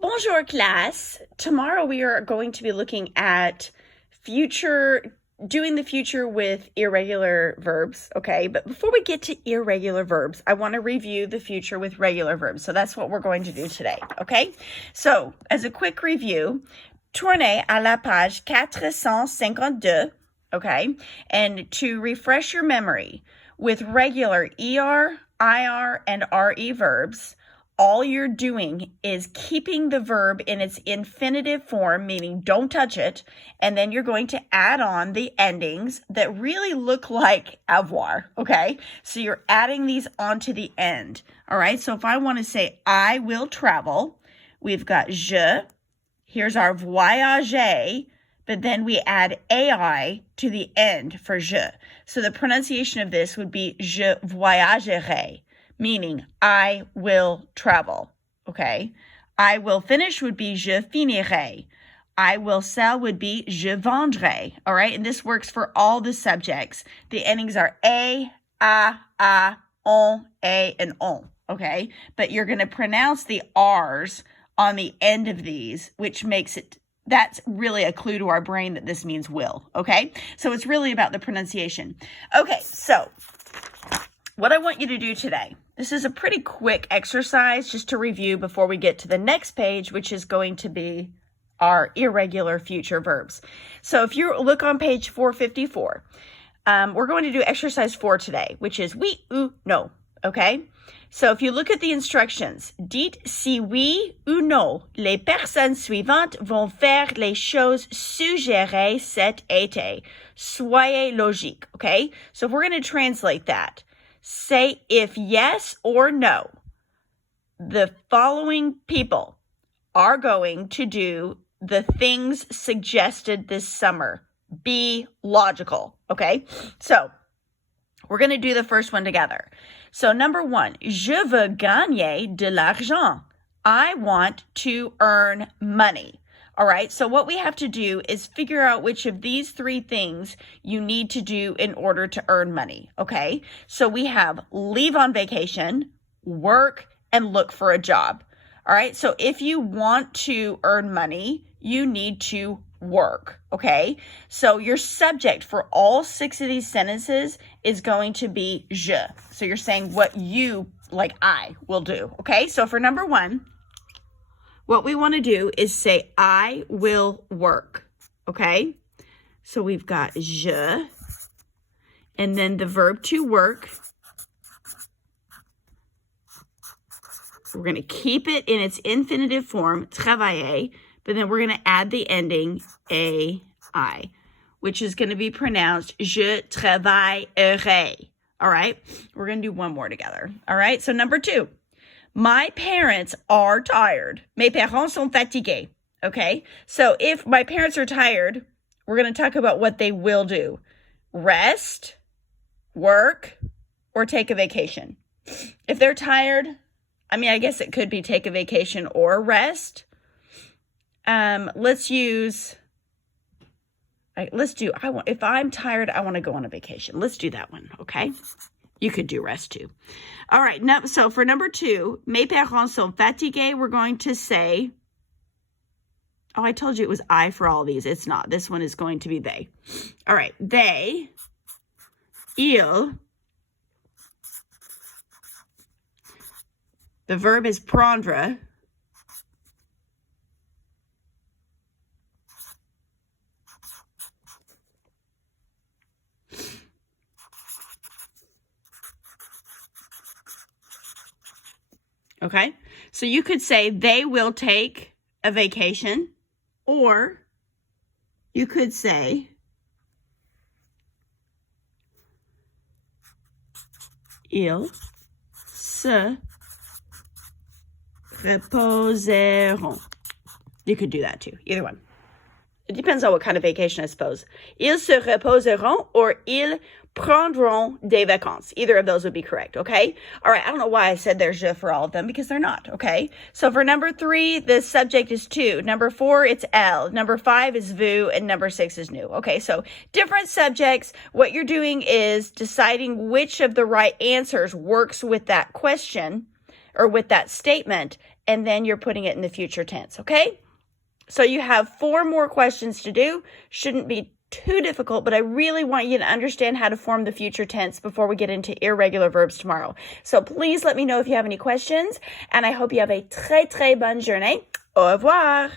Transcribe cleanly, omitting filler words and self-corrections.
Bonjour, class. Tomorrow we are going to be looking at doing the future with irregular verbs, okay? But before we get to irregular verbs, I want to review the future with regular verbs. So that's what we're going to do today, okay? So, as a quick review, tournez à la page 452, okay? And to refresh your memory, with regular ER, IR, and RE verbs, all you're doing is keeping the verb in its infinitive form, meaning don't touch it, and then you're going to add on the endings that really look like avoir, okay? So you're adding these onto the end, all right? So if I want to say I will travel, we've got je, here's our voyager, but then we add ai to the end for je. So the pronunciation of this would be je voyagerai, meaning I will travel, okay? I will finish would be je finirai. I will sell would be je vendrai, all right? And this works for all the subjects. The endings are a, on, a, and on, okay? But you're going to pronounce the R's on the end of these, which makes it, that's really a clue to our brain that this means will, okay? So it's really about the pronunciation. Okay, so what I want you to do today, this is a pretty quick exercise just to review before we get to the next page, which is going to be our irregular future verbs. So if you look on page 454, we're going to do exercise 4 today, which is oui ou non, okay? So if you look at the instructions, dites si oui ou non, les personnes suivantes vont faire les choses suggérées cet été. Soyez logique, okay? So if we're going to translate that, say if yes or no, the following people are going to do the things suggested this summer. Be logical, okay? So we're going to do the first one together. So number 1, je veux gagner de l'argent. I want to earn money. All right, so what we have to do is figure out which of these 3 things you need to do in order to earn money, okay? So we have leave on vacation, work, and look for a job. All right, so if you want to earn money, you need to work, okay? So your subject for all 6 of these sentences is going to be je. So you're saying what you, like I, will do, okay? So for number 1, what we want to do is say, I will work, okay? So we've got je, and then the verb to work. We're going to keep it in its infinitive form, travailler, but then we're going to add the ending ai, which is going to be pronounced je travaillerai, all right? We're going to do one more together, all right? So number 2. My parents are tired. Mes parents sont fatigués. Okay? So if my parents are tired, we're going to talk about what they will do. Rest, work, or take a vacation. If they're tired, I guess it could be take a vacation or rest. If I'm tired, I want to go on a vacation. Let's do that one, okay? You could do rest too. All right, so for number 2, mes parents sont fatigués, we're going to say, oh, I told you it was I for all these. It's not. This one is going to be they. All right, they, ils, the verb is prendre, okay? So you could say they will take a vacation, or you could say ils se reposeront. You could do that too, either one. It depends on what kind of vacation, I suppose. Ils se reposeront or ils prendront des vacances. Either of those would be correct, okay? All right, I don't know why I said there's je for all of them, because they're not, okay? So for number 3, the subject is tu. Number 4, it's elle. Number 5 is vous, and number 6 is nous. Okay, so different subjects. What you're doing is deciding which of the right answers works with that question or with that statement, and then you're putting it in the future tense, okay? So you have 4 more questions to do. Shouldn't be too difficult, but I really want you to understand how to form the future tense before we get into irregular verbs tomorrow. So please let me know if you have any questions, and I hope you have a très, très bonne journée. Au revoir!